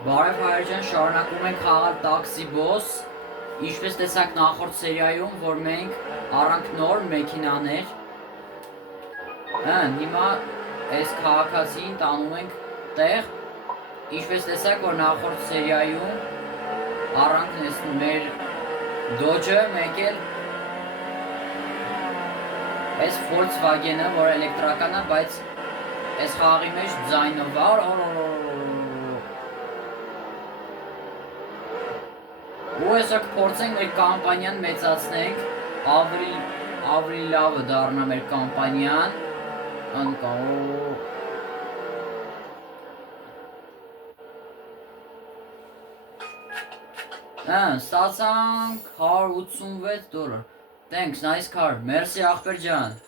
Բարև հայրեջան, շարունակում ենք խաղալ Taxi Boss, ինչպես տեսակ նախորդ սերիայում, որ մենք առանք նոր մեքենաներ, հիմա այս քաղաքացին տանում ենք տեղ, ինչպես տեսակ, որ նախորդ սերիայում առանք մեր Dodge-ը, մեկ էլ այս Volkswagen-ը, որ էլեկտրական է, բայց այս խաղի մեջ ձայնով է, ու այսօր կփորձենք մեր կամպանիան մեծացնենք, ավելի լավը դառնա մեր կամպանիան, ստացանք $186, thanks, nice car, merci ախպեր ջան,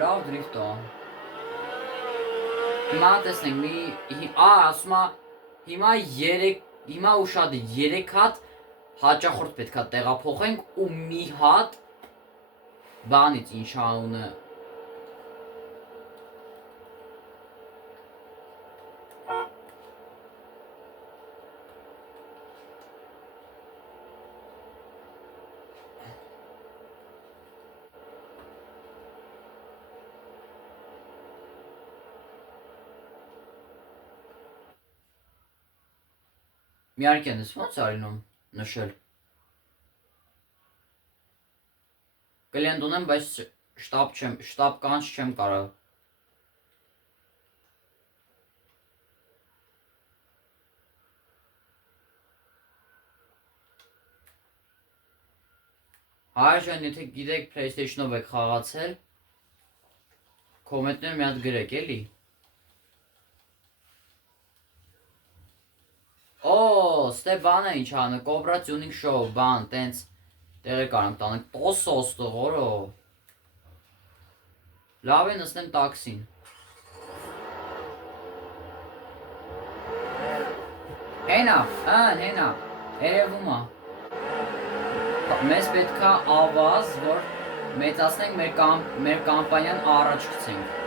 լավ դրիֆտ է, հիմա տեսնենք, ասում է, հիմա ուշադիր 3 հատ հաճախորդ պետք է տեղափոխենք ու մի հատ բանից ինչ անունը միարկյան ես ոնց արինում նշել կլիենտ ունեմ, բայց շտապ կանչ չեմ կարող հայրժան, եթե գիտեք PlayStation-ով եք խաղացել կոմենտներ մի հատ գրեք, էլի ստե բան է ինչ անը, Cobra Tuning Show, բան, տենց տեղեր կարանք տանենք, տոսոս տղորո լավ է նստեմ տաքսին հենա, երևում է մեզ պետք է ավազ, որ մեծացնենք մեր կամպանիան առաջ գցենք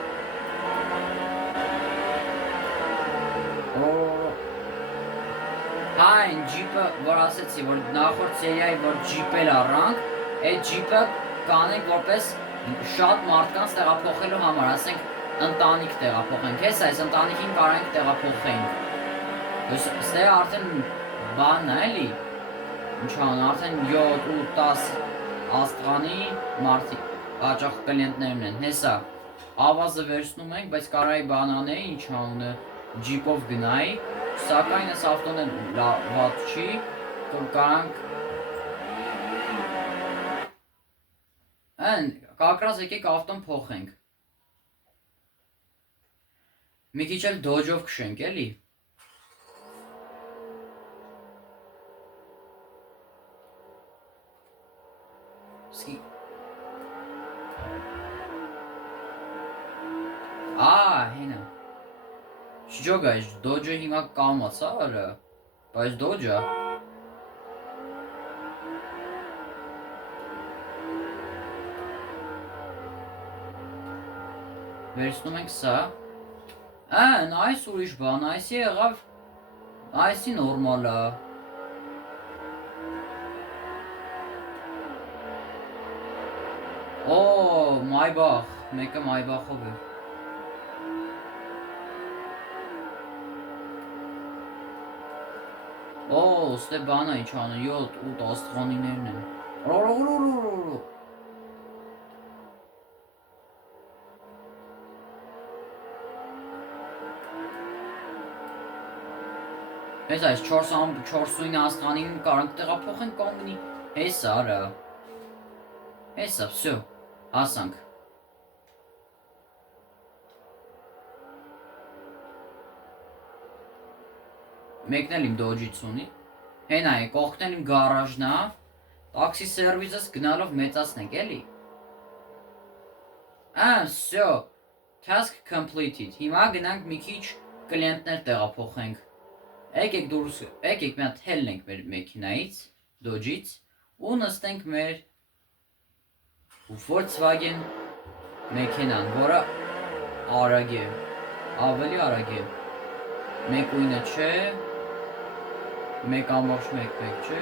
այն ջիպը, որ ասեցի, որ նախորդ սերիայի, որ ջիպ էլ առանք, այդ ջիպը կանենք որպես շատ մարդկանց տեղափոխելու համար, ասենք ընտանիք տեղափոխենք, այս ընտանիքին կարանք տեղափոխենք, ստե արդեն բանն է էլի, ինչ ան, արդեն 7 ու 10 աստղանի մարդիկ, հաճախ կլիենտներն են, հեսա, ավազը վերցնում ենք, բայց կարայի բանան է, ինչ անունը, ջիպով գնայի, սակայն ես ավտոն էլ վատ չի, կարանք կակրած եկեք ավտոն փոխենք մի քիչ էլ Dodge-ով քշենք, էլի հենա Չջոգ այս Dodge-ը հիմա կամաց է վարը, բայց Dodge-ը վերցնում ենք սա այս ուրիշ բան, այսի եղավ այսի նորմալ է Maybach, մեկը Maybach-ով է ստե բան է ինչ անը, 7-8 աստղանիներն են Ես այս 4-9 աստղանին կարանք տեղափոխենք կողմնի Հեսա արա Հեսա, վսյո, հասանք Մեկն էլ իմ Dodge-ից ունի Հենա է, կողքն էլ իմ գարաժն է Տաքսի սերվիզս գնալով մեծացնենք, էլի վսյո Task completed Հիմա գնանք մի քիչ կլիենտներ տեղափոխենք Եկեք մի հատ հելնենք մեր մեքենայից Dodge-ից ու նստենք մեր Volkswagen մեքենան, որը արագ է, ավելի արագ է, մեկույնը չէ, 1,1 չէ,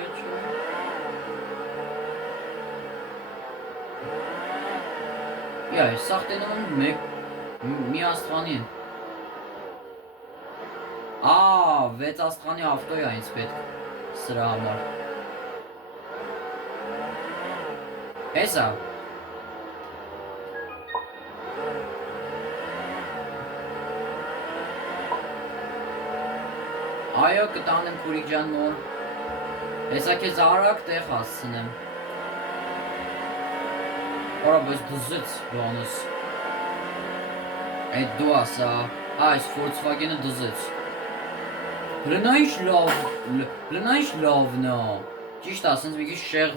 Ia, սաղ տենում մի աստղանի են, վեց աստղանի ավտոյ է ինձ պետք, սրա համար, հեսա, այո կտանեմ քուրիկ ջան մոր, հեսա կեզ արակ տեղ հասցնեմ, Ora, բայց դզեց բանս, այդ դու ասա, այս Volkswagen-ը դզեց, լնայիշ լավն է, ճիշտ ասենց մի քիչ շեղ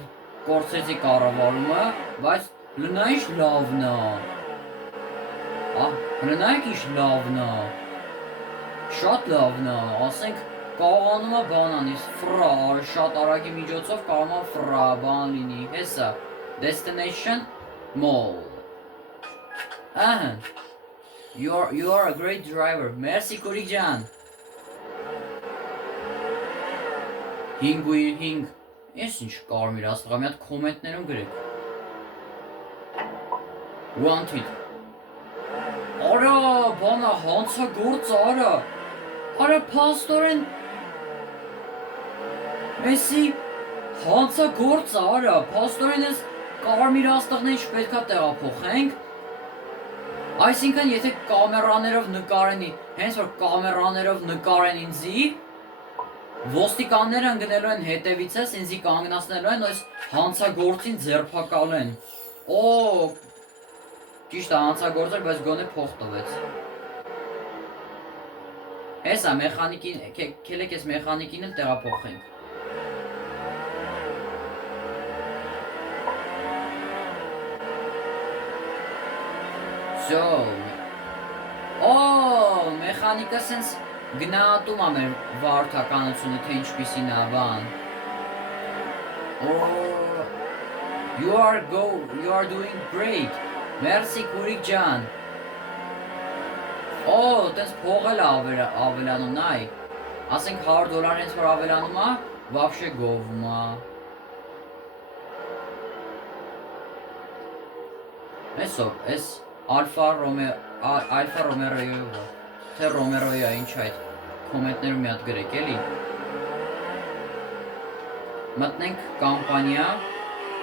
կորցեցի կառավարումը, բայց լնայիշ լավն է, լնայք իշ լավն է, շատ լավն է, ասենք կաղանում է բան անիս, ֆրա, շատ արագի միջոցով կաղում է ֆրա, բան լինի, հեսա, destination, Mall. You are a great driver. Merci քուրիկ ջան. 5/5. Ես ինչ կարմիր աստղա, մի հատ կոմենտներում գրեք. Wanted. Արա, բանա հանցագործ արա. Արա փաստորեն Մեսի հանցագործ արա, փաստորեն ես կարմիր աստղն ինչ պետքա տեղափոխենք, այսինքն եթե կամերաներով նկարենի, հենց որ կամերաներով նկարեն ինձի, ոստիկանները ընգնելու են հետևիցես, ինձի կանգնացնելու են, այս հանցագործին ձերբակալեն, ճիշտ է հանցագործ էր, բայց գոնե փող տվեց, հեսա մեխանիկին, կելեք ես մեխանիկին էլ տեղափոխենք, մեխանիկը սենց գնահատում է մեր վարորդականությունը, թե ինչպիսին է բան, you are doing great, merci քուրիկ ջան, տենց փող էլ ավելանում, նայ, ասենք $100 հենց որ ավելանում է, վաբշե գովում է, ես Alfa Romeo-ը, թե Romero-ը ինչ այդ կոմենտներում մի հատ գրեք էլի, մտնենք կամպանիա,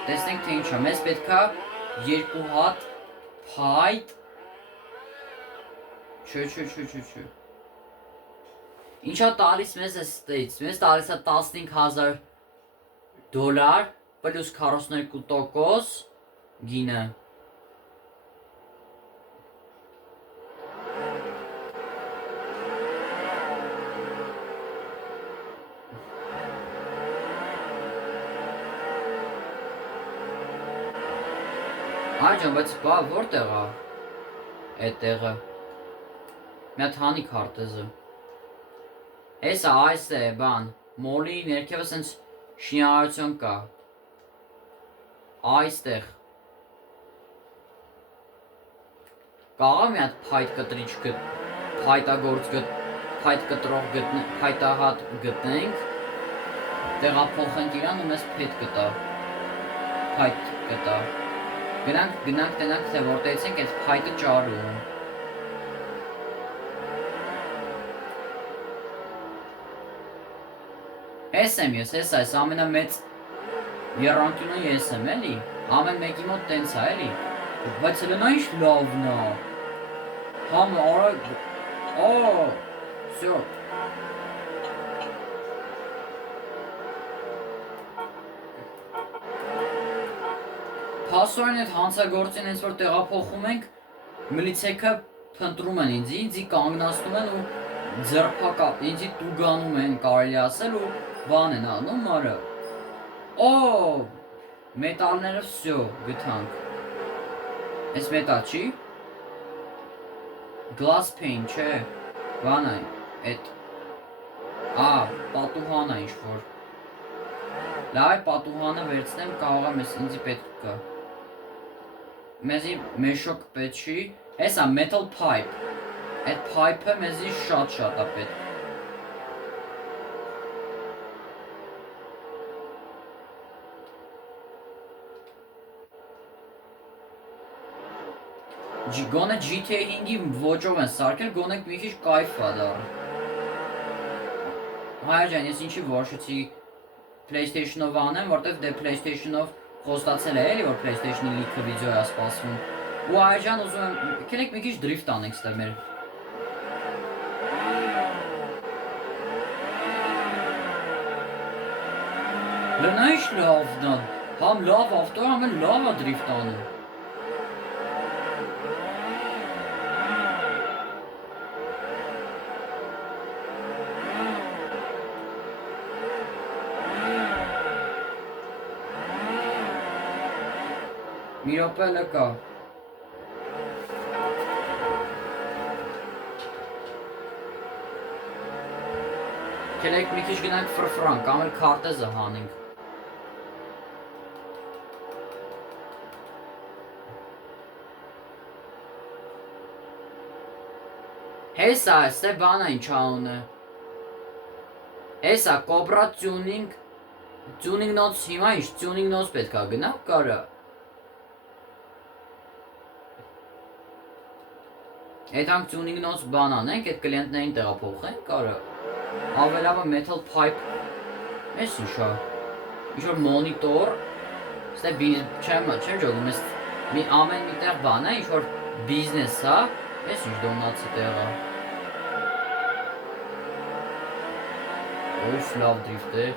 տեսնենք թե ինչ է, մեզ պետքա 2 հատ փայտ, չէ, ինչա տալիս մեզ է ստեյց, մեզ տալիս է $15,000 պլյուս 42% գինը, Այջան, բայց բա որտեղ է այդ տեղը, մի հատ հանի քարտեզը, հեսա այս է բան, մոլի ներքևը սենց շինարարություն կա, այստեղ, կաղա մի հատ փայտ կտրիչ փայտահատ գտնենք, տեղափոխենք իրան ու մեզ փետ կտա, փայտ կտա, Գնանք տնանք, թե որտեղից ենք այդ փայտը ճարում, Ես եմ ես, այս ամենամեծ եռանկյունը ես եմ էլի, ամեն մեկի մոտ տենց է էլի, բայց լնա ինչ լավն է, համ արագ, սյո, Փաստորեն այդ հանցագործին հենց որ տեղափոխում ենք, միլիցեքը փնտրում են ինձի կանգնացնում են ու ինձի տուգանում են կարելի ասել ու բան են անում մարը, մետալները վսյո գտանք, ես մետալ չի, glass pane չէ, բան այն, այդ, պատուհան է ինչ-որ, լավ է պատուհանը վերցնեմ կարող եմ ես ինձի պետք կա, մեզի մեշոկ պետք չի, հեսա metal pipe, այդ pipe-ը մեզի շատ է պետք։ Գոնե GTA 5-ի ոճով են սարքել, գոնե մի քիչ կայֆ է դառ։ Հայա ջան, ես ինչի որոշեցի PlayStation-ով անեմ, որտեվ դե PlayStation-ով խոստացել է էլի, որ PlayStation-ի լիքը վիդեո է սպասվում։ Ու հայա ջան, ուզում եմ, կերեք մի քիչ դրիֆտ անենք ստեղ մեր։ Լնա ինչ լավն է, համ լավ ավտո, համ էլ լավ է դրիֆտ անում։ Մի րոպե լկա։ Կերեք մի քիչ գնանք ֆրֆրան, կամ էլ քարտեզը հանենք։ Հեսա, ստե բանա ինչ անունը։ Հեսա, կոբրա տյունինգ, տյունինգ նոց, հիմա ինչ տյունինգ նոց պետք է գնանք կարա։ Այդ հանք տյունինգ նոց բան անենք, այդ կլիենտներին տեղափոխենք կարա։ Ավելավը metal pipe, ես ինչա, ինչ-որ մոնիտոր, ստե չեմ ջողում, ես ամեն մի տեղ բան է, ինչ-որ բիզնես է, ես ինչ դոնացի տեղ է։ Ոյվ լավ դրիվտ է։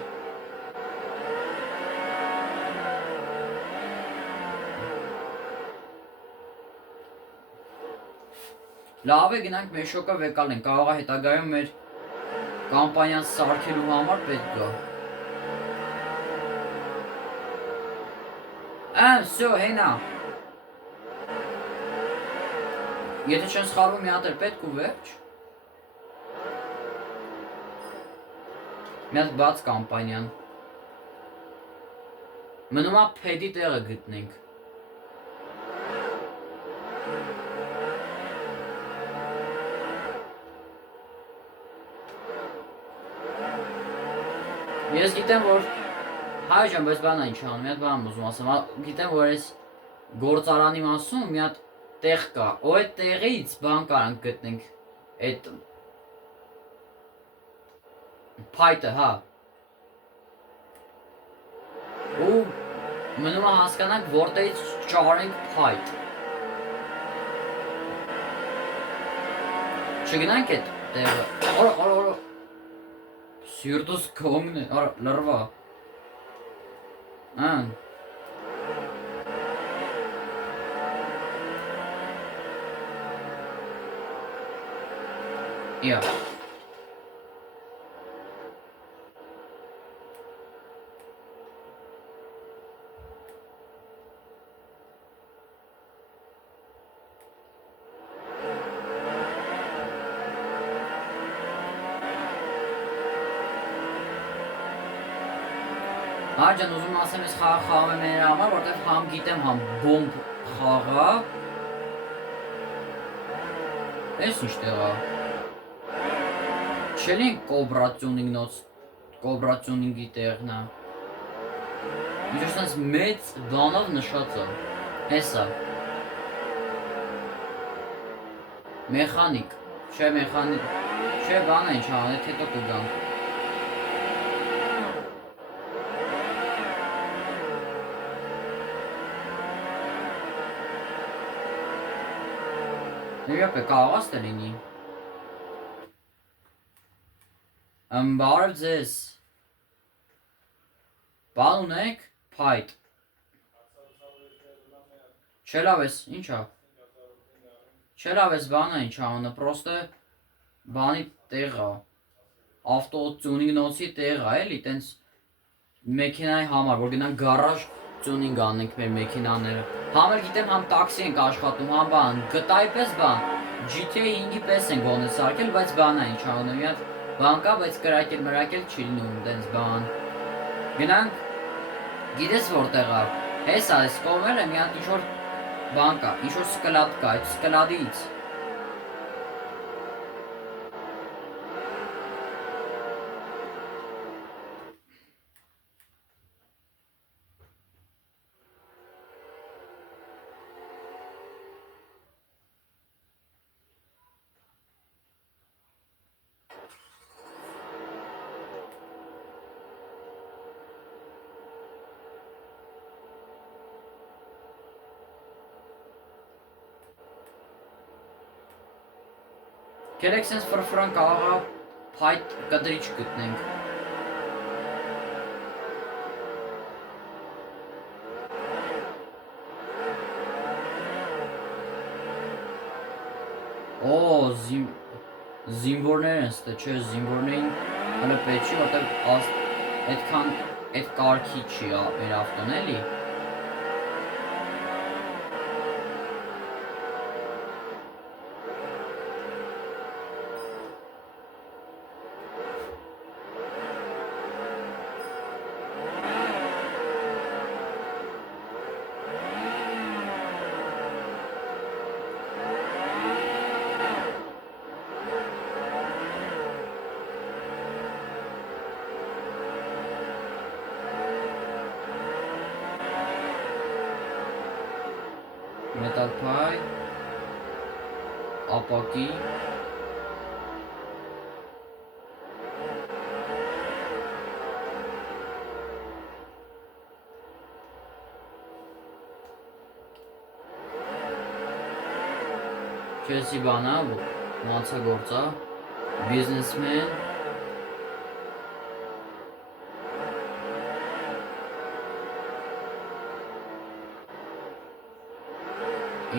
Լավ է գնանք մեր շոկը վեկալենք, կարող է հետագայում մեր կամպանյան սարքելու համար պետք է։ Всё, հենա։ Եթե չեն սխալվում մի հատ էր պետք ու վերջ։ Մի հատ բաց կամպանյան։ Մնում է փեդի տեղը գտնենք։ Ես գիտեմ, որ հայ ջան, բայց բանա ինչ անում, մի հատ բան ուզում ասեմ, գիտեմ, որ այս գործարանի մասում մի հատ տեղ կա, ու այդ տեղից բան կարանք գտնենք, այդ փայտը, հա։ Ու մնում է հասկանանք, որտեղից ճարենք փայտ։ Չգնանք այդ տեղը, օր Սիրտս կողմն է, լրվա։ Ան։ Իա։ Աջան ուզում ասեմ ես խաղում եմ մեր համար, որտեվ համ գիտեմ, համ բոմբ խաղա։ Ես ինչ տեղա։ Չելին կոբրատյունինգի տեղն է։ Ինչ ասած մեծ բանով նշած է։ Հեսա։ Մեխանիկ։ Չէ մեխանիկ։ Չէ բան է ինչ անել, հետո կգանք։ Նույնպես կարող է լինի։ Բարև ձեզ։ Բան ունեք, փայտ։ Չէ լավ ես, ինչ է։ Չէ լավ ես բանը ինչ անը, պրոստը բանի տեղ է։ Ավտո տյունինգնոցի տեղ է, էլի, տենց մեքենայի համար, որ գնանք գարաժ տյունինգ անենք մեր մեքենաները։ Համ էլ գիտեմ, համ տաքսի ենք աշխատում, համ բան, գտայի պես բան, GTA 5-ի պես ենք գոնե սարքել, բայց բան է ինչ անում, մի հատ բան կա, բայց կրակել մրակել չի լինում, տենց բան։ Գնանք, գիտես որտեղ է, հեսա, այս կողմերը մի հատ ինչ-որ բան կա, ինչ որ սկլադ կա, այդ սկլադից Գերեք սենց ֆրֆրան կաղաղա փայտ կդրիչ գտնենք։ Օ, զինվորներ են ստե, չէ, զինվորներին հələ պետք չի, որտեղ այդքան այդ կարգի չի մեր ավտոն էլի։ Metal pie, ապակի, Չեսի բանա, մացագործա, բիզնեսմեն,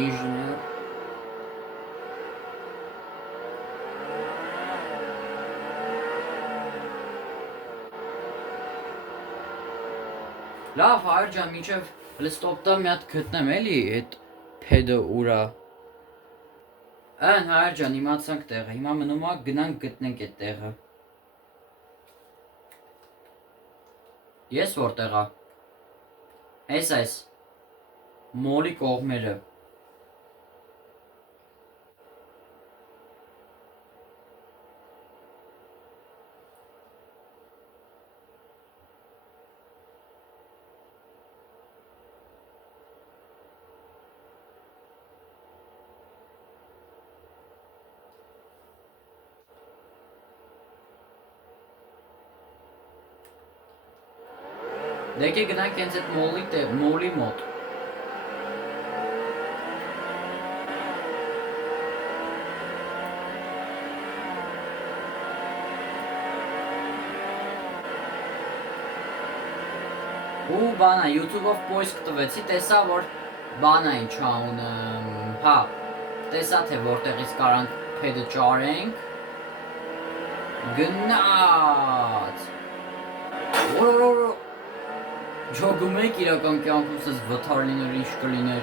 ինժեներ, լավ, հայր ջան, մինչև լստոպտա մի հատ գտնեմ էլի, այդ փեդը ուրա։ Այն հայր ջան, իմացանք տեղը, հիմա մնում է գնանք գտնենք այդ տեղը։ Ես որտեղ է։ Այս մոլի կողմերը։ Դեկե գնանք հենց այդ մոլի մոտ։ Ու բանա, YouTube-ով post տվեցի, տեսա, որ բանա ինչ անունը, հա, տեսա, թե որտեղից կարանք փեդը ճարենք։ Գնաց։ Ջոգում եք իրական կյանքում սես վթար լիներ, ինչ կլիներ։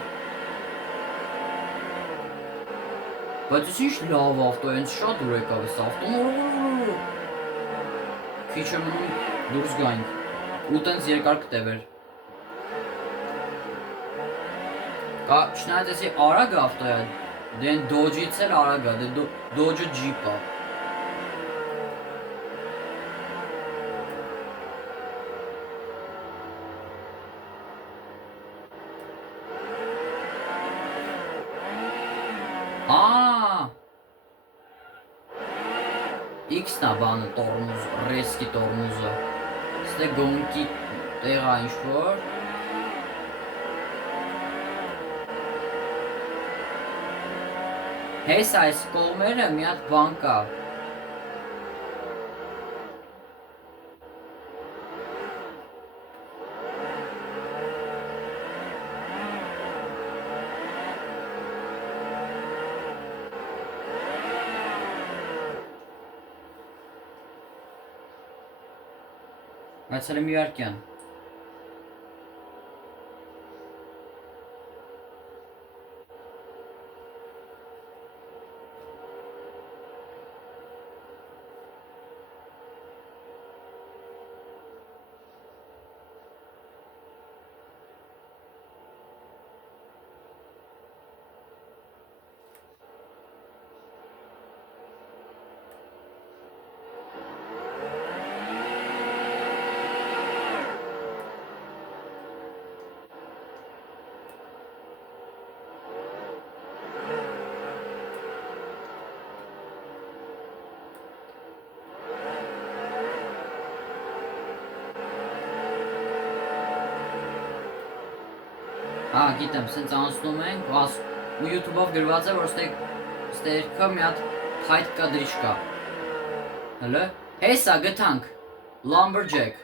Բայց ես ինչ լավ ավտո, հենց շատ դուր եկավ ես ավտոն, քիչ է մնում դուրս գայինք, ու տենց երկար կտևեր։ Չնայած եսի արագ ավտո է, դեն դոջից էլ արագ է, դոջը ջիպ է։ X-ն է բանը տորմուզ, ռեսկի տորմուզը, ստե գոնքի տեղա ինչ-որ, հես այս կողմերը մի հատ բան կա, բայց հələ մի վարկյան։ գիտեմ, սենց անցնում ենք, ու YouTube-ով գրված է, որ ստերքը մի հատ թայտ կադրիչ կա։ Հլը, հեսա գտանք, Lumberjack,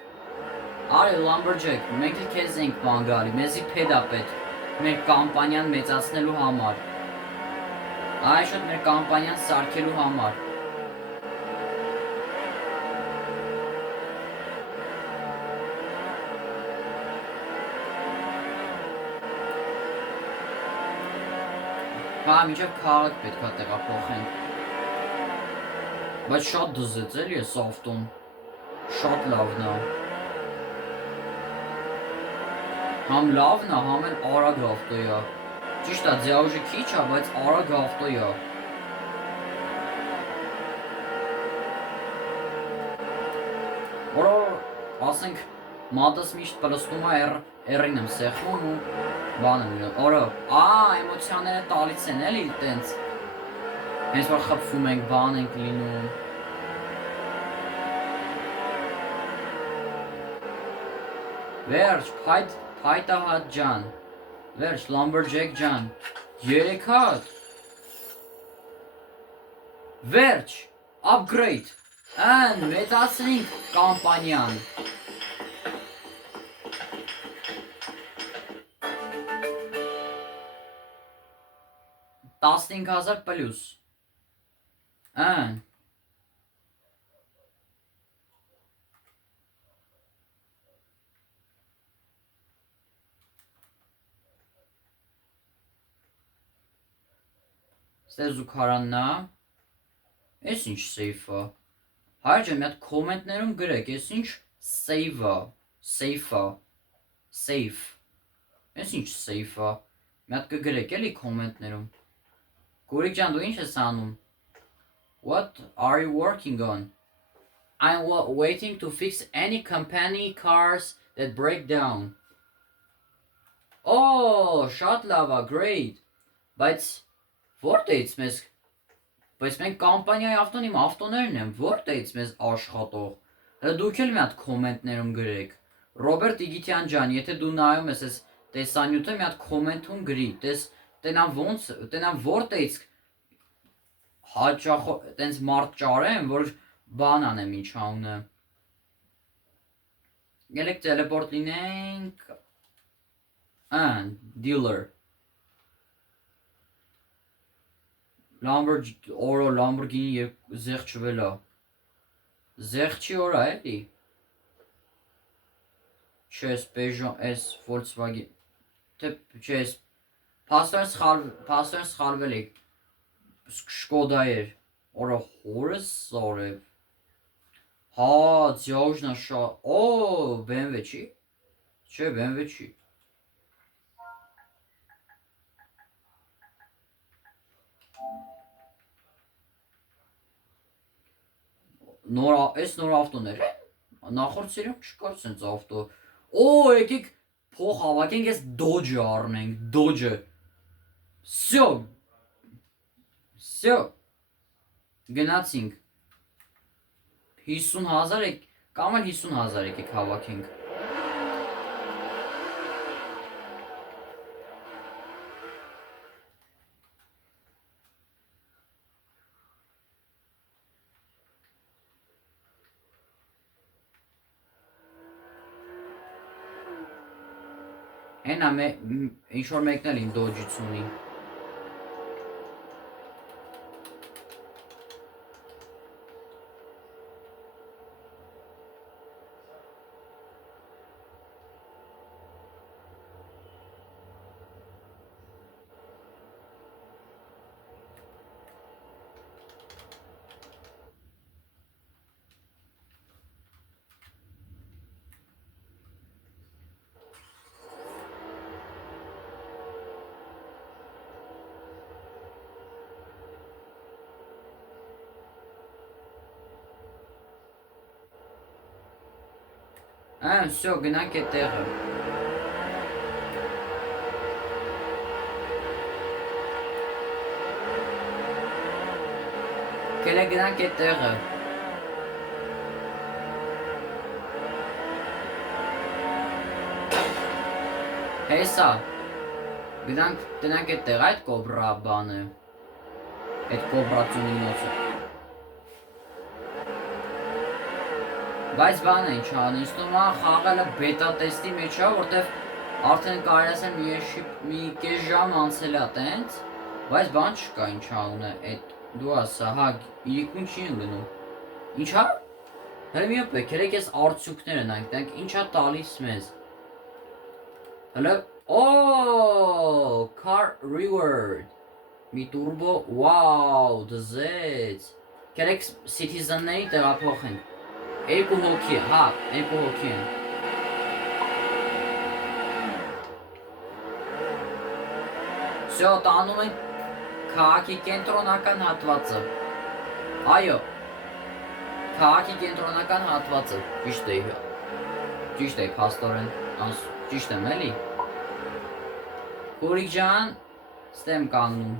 արի Lumberjack, մենք էլ քեզ ենք բան գալի, մեզի փեդ ա պետք, մեր կամպանիան մեծացնելու համար, այշոտ մեր կամպանիան սարքելու համար։ Հա, միջև քաղաք պետք է տեղափոխենք։ Բայց շատ դզեց էլի է սովտում, շատ լավն է։ Համ լավն է, համ էլ արագ ավտոյ է։ Ճիշտ է, ձյաուժը քիչ է, բայց արագ ավտոյ է։ Որ ասենք մատս միշտ պլստում է էրին եմ սեղմում ու բան եմ լինում, օրը, էմոցիաները տալից են էլի տենց, հենց որ խպվում ենք, բան ենք լինում, վերջ, փայտահատ ջան, վերջ, Lumberjack ջան, 3 հատ, վերջ, upgrade, մեծացրինք կամպանիան, 15,000 պլյուս, ստեղ զուգարանն է, ես ինչ սեյֆ է, հայր ջան մի հատ կոմենտներում գրեք, ես ինչ սեյվ է, սեյֆ, ես ինչ սեյֆ է, մի հատ կգրեք էլի կոմենտներում, Գուրիկ ջան, դու ինչ ես անում? What are you working on? I'm waiting to fix any company cars that break down. Oh, շատ լավ է, great. Բայց որտեղից մեզ Բայց մենք կամպանիայի ավտոն իմ ավտոներն եմ, որտեղից մեզ աշխատող։ Հələ դուք էլ մի հատ կոմենտներում գրեք։ Ռոբերտ Իգիթյան ջան, եթե դու նայում ես այս տեսանյութը, մի հատ կոմենտում գրի, տենամ որտեղից հաճախ տենց մարդ ճարեմ, որ բան անեմ ինչ անունը։ Գելեք տելեպորտ լինենք, dealer։ Lamborghini զեղչվել է։ Զեղչի օր է էլի։ Չես Peugeot S Volkswagen։ Թե չես Փաստորեն սխալվել եք։ Շկոդա էր։ Օրա հորս սարև։ Հա, ձյաուժն է շատ։ Օ, BMW չի։ Չէ, BMW չի։ Այս նոր ավտոներ են։ Նախորդ սերիում չկար սենց ավտո։ Օ, եկեք փող հավաքենք, ես Dodge-ը առնենք, Dodge-ը։ Всё, գնացինք, 50,000 կամ էլ 50,000 եկեք հավաքենք։ Հենա ինչ-որ մեկն էլ իմ Dodge-ից ունի։ Всё, գնանք այդ տեղը։ Գնանք այդ տեղը։ Հեսա։ Գնանք տնանք այդտեղ այդ կոբրա բանը։ Այդ կոբրացունի նոցը։ Բայց բանը ինչ ան, ինձ թվում է խաղալը բետա տեստի մեջ է, որտեվ արդեն կարելի ասեմ մի կես ժամ անցել է տենց, բայց բան չկա ինչ անունը, այդ դու ասա, հա, իրիկուն չի ընգնում։ Ինչա՞։ Հələ մի օպեկ, երեք ես արդյունքները նայք, տենք ինչա տալիս մեզ։ Հələ, car reward, մի turbo, wow, դզեց, կերեք citizen-ների տեղափոխենք, երկու հոգի է, հա, երկու հոգի են։ Всё, տանում ենք քաղաքի կենտրոնական հատվածը։ Այո։ Քաղաքի կենտրոնական հատվածը, ճիշտ է, փաստորեն, ճիշտ եմ էլի։ Քուրիկ ջան, ստեմ կանգնում։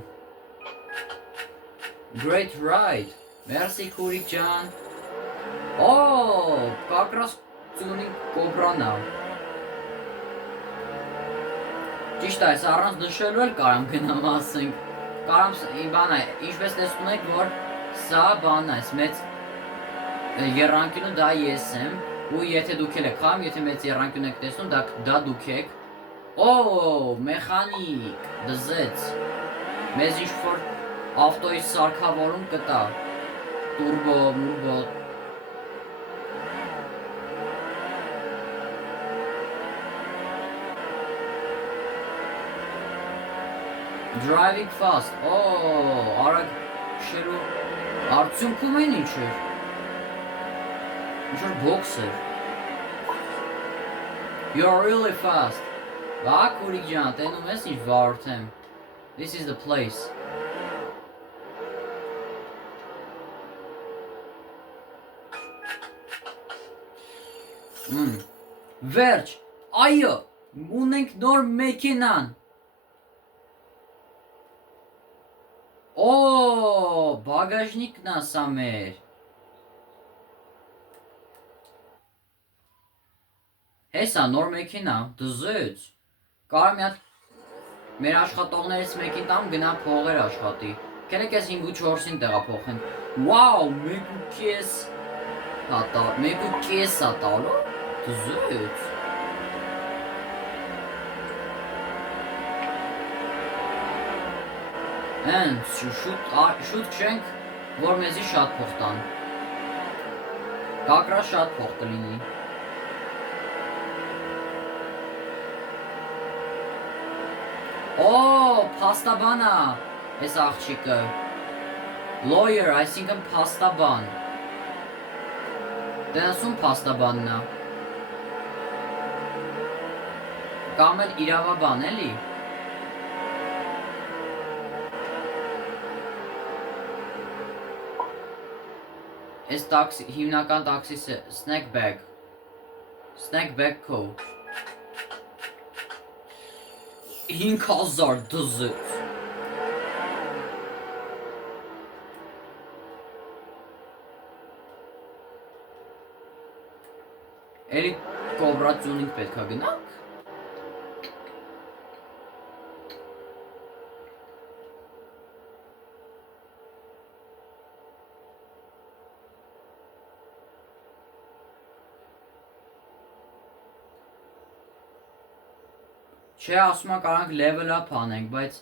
Great ride, merci քուրիկ ջան։ Как раз ծունի կոբրան է։ Ճիշտ է, այս առանց նշելու էլ կարամ գնամ ասենք, կարամ բան է, ինչպես տեսնում եք, որ սա բան է, այս մեծ եռանկյունը դա ես եմ, ու եթե դուք էլ եք խաղում, եթե մեծ եռանկյուն եք տեսնում, դա դուք եք։ Մեխանիկ, դզեց, մեզ ինչ-որ ավտոյի սարքավորում կտա, տուրբո, մուրբո։ Driving fast, արագ շերու, արդյունքում են ինչ էր, ինչ-որ բոքս էր։ You're really fast, բա քուրիկ ջան, տենում ես ինչ վարորդ եմ, this is the place։ Վերջ, այո, ունենք նոր մեքենան։ Բագաժնիկն է սա մեր։ Հեսա նոր մեքենա, դզեց։ Կարամ մի հատ մեր աշխատողներից մեկին տամ գնա փողեր աշխատի։ Կերեք ես 5-4-ին տեղափոխենք։ Վաու, 1.5 հատալու, դզեց։ Շուտ քշենք, որ մեզի շատ փող տան։ Կակրա շատ փող կլինի։ Փաստաբան է, այս աղջիկը։ Lawyer, այսինքն փաստաբան։ Տեսնում փաստաբանն է։ Կամ էլ իրավաբան էլի։ Այս հիմնական տաքսիսը Snack Bag Co 5000 դզեց։ Էլի կոբրացյունին պետք է գնանք։ Չէ, ասում եմ կարանք level up անենք, բայց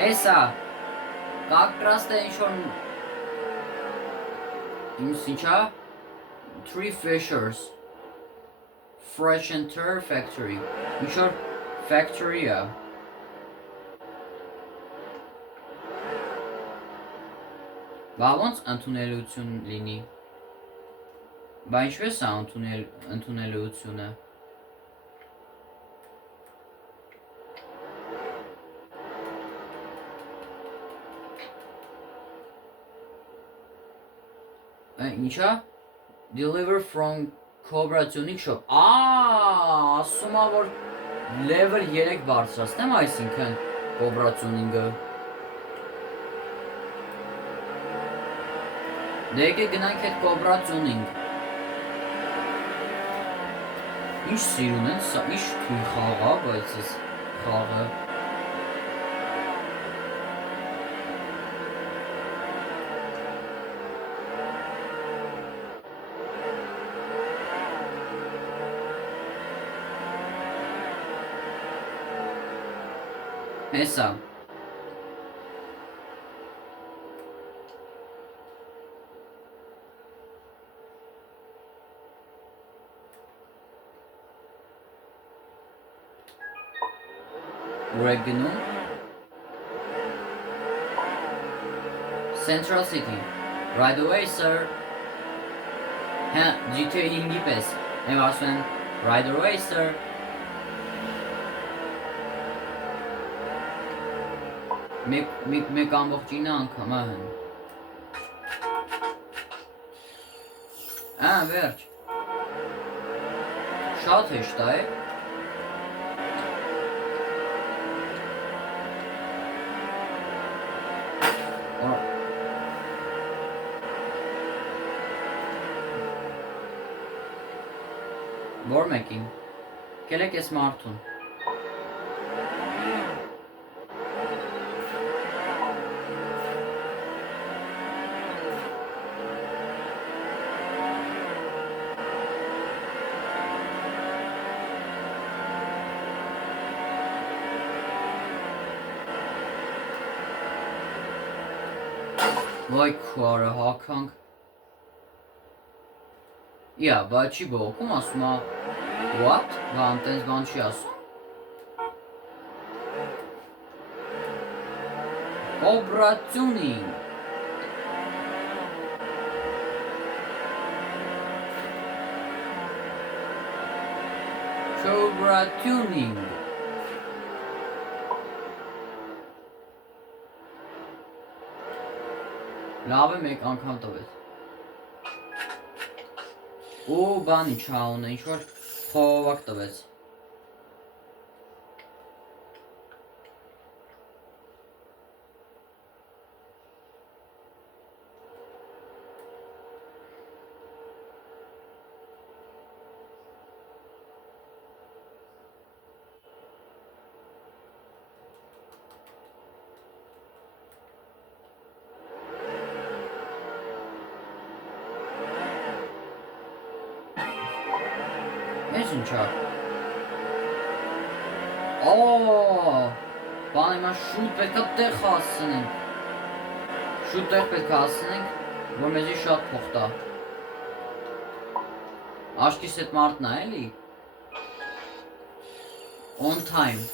Հեսա, կակրաստ է ինչ-որ ինչա 3 Fishers Fresh and Tur Factory ինչ-որ factory է Բա ոնց ընդունելություն լինի Բա ինչպես է ընդունելությունը Ինչա Deliver from Cobra Tuning Shop ասում է որ level 3 բարձրացնեմ այսինքն Cobra Tuning-ը Դե եկեք գնանք այդ կոբրա ծունինք։ Ինչ սիրուն են սա, ինչ թույն խաղ է, բայց ես խաղը։ Հեսա։ Ուր եք գնում։ Central City. Right away, sir. Հա, GTA 5-ի պես։ Եմ ասում եմ, right away, sir. Մեկ ամբողջինը անգամ ահն։ Վերջ։ Շատ հեշտ է։ Որ մեկին։ Կելեք ես մարդուն։ Վայ քարը հականք։ Yeah, բայց չի բողոքում, ասում է What? Բան տենց բան չի ասում։ Cobra Tuning։ Cobra Tuning։ Լավ է մեկ անգամ տվեց։ Ու բանի չաուն է, ինչ-որ խողովակ տվեց։ Ես ինչա։ Բան իմա շուտ պետք է տեղ հասցնենք։ Շուտ տեղ պետք է հասցնենք, որ մեզի շատ փող տա։ Աշկիս հետ մարդն է էլի։ On time։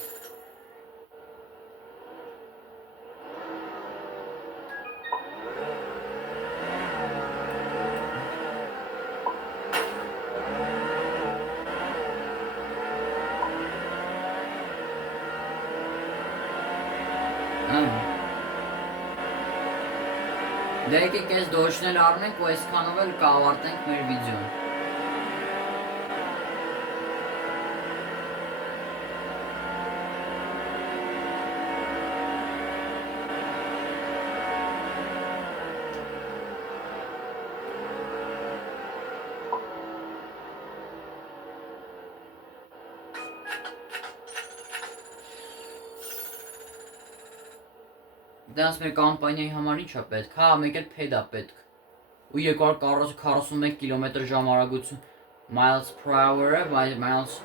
Դե եկեք այս դոչնել առնենք ու այսքանով էլ կավարտենք մեր վիդեոն։ Դրանց մեր կամպանիայի համար ինչ է պետք, հա, մեկ էլ փեդ է պետք։ Ու 241 կմ/ժ արագություն miles per hour-ը, miles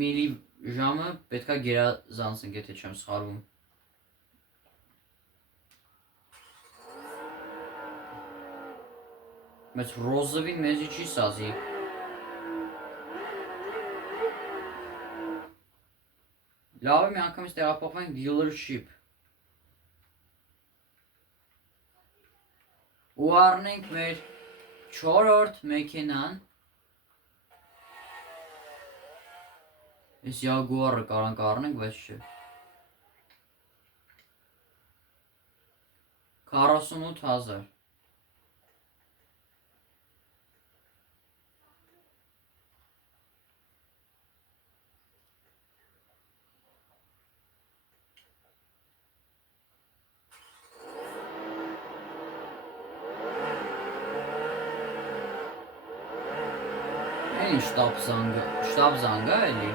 միլի ժամը պետք է գերազանցենք, եթե չեմ սխալվում։ Մեծ ռոզովին մեզի չի սազի։ Լավ է մի անգամից տեղափոխվենք dealership։ Ու առնենք մեր 4-րդ մեքենան։ Այս Jaguar-ը կարանք առնենք, բայց չէ։ 48,000։ Այն շտապ զանգա էլի։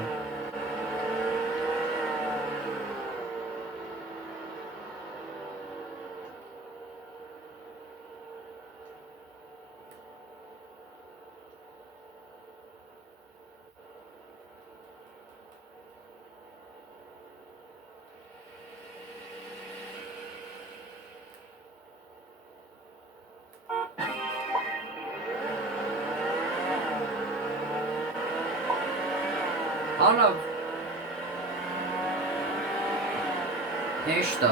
Հալա հեշտ է։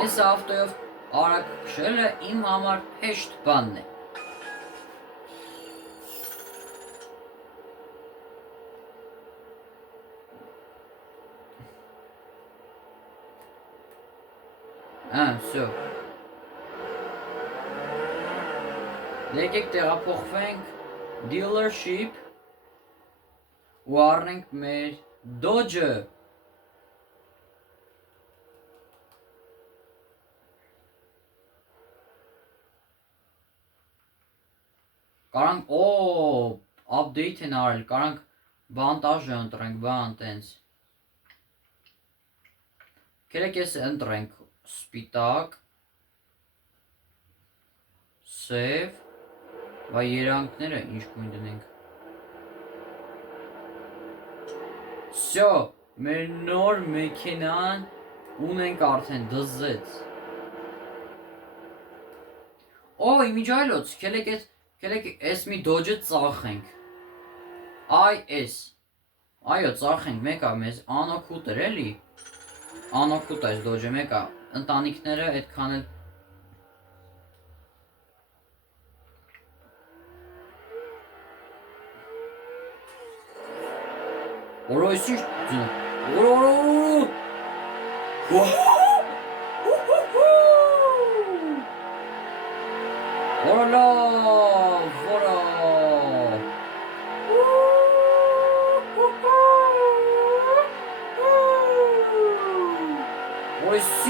Ես ավտոյով արագ քշելը իմ համար հեշտ բանն է։ Всё։ Եկեք տեղափոխվենք dealership ու առնենք մեր Dodge-ը։ Կարանք, update են արել, կարանք բանտաժը ընտրենք, բան տենց։ Կերեք ես ընտրենք սպիտակ, սև, վայ երանքները ինչ գույն դնենք։ Всё, մեր նոր մեքենան ունենք արդեն դզեց։ Իմիջայլոց, կելեք ես մի Dodge-ը ծախենք։ Այո, ծախենք, մեկա մեզ անօգուտ էր էլի։ Անօգուտ այս Dodge-ը մեկա, ընտանիքները այդքան էլ Որոյսի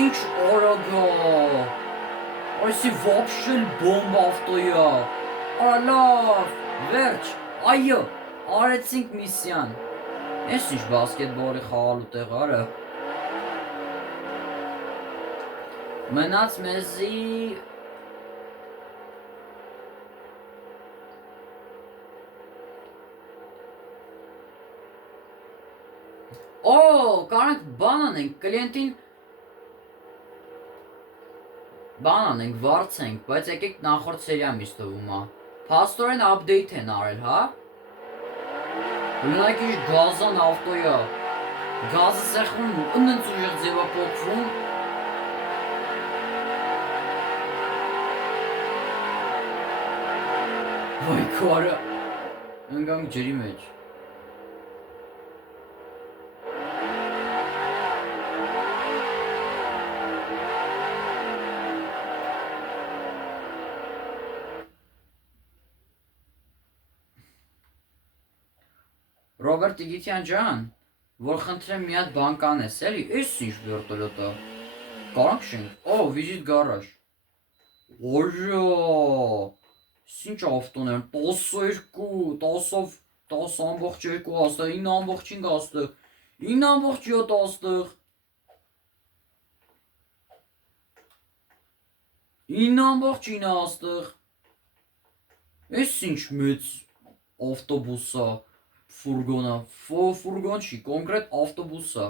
Ինչ արագա, այսի вообще բոմբ ավտոյա, լավ, վերջ, այո, արեցինք միսիան, ես ինչ բասկետբոլի խաղալու տեղարը, մնաց մեզի, կարանք բան անենք, կլիենտին բան անենք, վարձենք, բայց եկեք նախորդ սերիա միս թվում է, փաստորեն update են արել, հա? Ունակ ինչ գազան ավտոյա, գազը սեղում ըննց ուժեղ ձևա պոքվում, վայ քարը, ընգանք ջրի մեջ, Ռոբերտ Իգիթյան ջան, որ խնդրեմ մի հատ բան կանես, էլի, էս ինչ վերտոլյոտա, կարանք շենք, վիզիտ գարաժ, օժա, ինչ ավտոն են, 12, 10,2 աստեղ, 9,5 աստեղ, 9,7 աստեղ, 9,9 աստեղ, էս ինչ մեծ ավտոբուսա, Ֆուրգոնա, ֆուրգոն չի, կոնկրետ ավտոբուսա,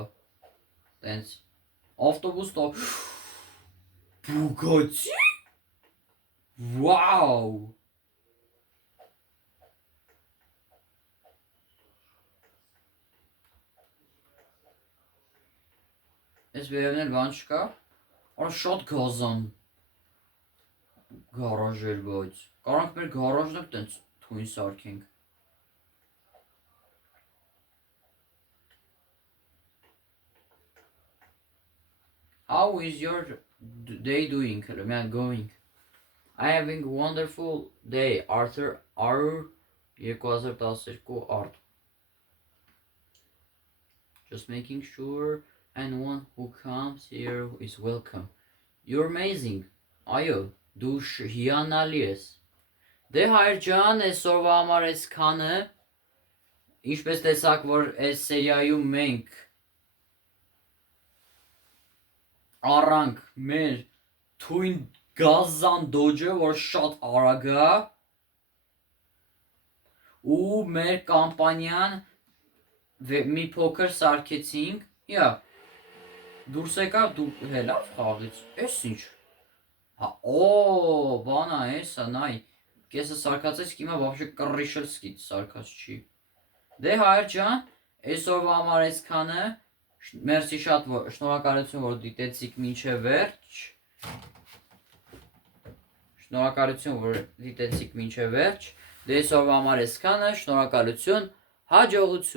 տենց, ավտոբուս տա, Բուգատի, վաու, ես վերևն էլ բան չկա, արա շատ գազան, գարաժ էր բայց, կարանք մեր գարաժն էլ տենց թույն սարքենք, How is your day doing? Going. I having a wonderful day. Arthur R. 2012 Art. Just making sure anyone who comes here is welcome. You're amazing. Ayo, դու հիանալի ես։ Դե հայր ջան, այսօրվա համար այսքանը, ինչպես տեսակ, որ այս սերիայում մենք առանք մեր թույն գազան դոջը, որ շատ արագ է, ու մեր կամպանիան մի փոքր սարքեցինք, դուրս եկավ դու հելավ խաղից, էս ինչ, բանա էսա, նայ, կեսը սարքացեց, հիմա վաբշե կռիշելսկի սարքած չի, դե հայր ջան, այսօրվա համար այսքանը, մերսի շատ շնորհակալություն, որ դիտեցիք մինչև վերջ, շնորհակալություն, որ դիտեցիք մինչև վերջ, դե այսօրվա համար այսքանը, շնորհակալություն, հաջողություն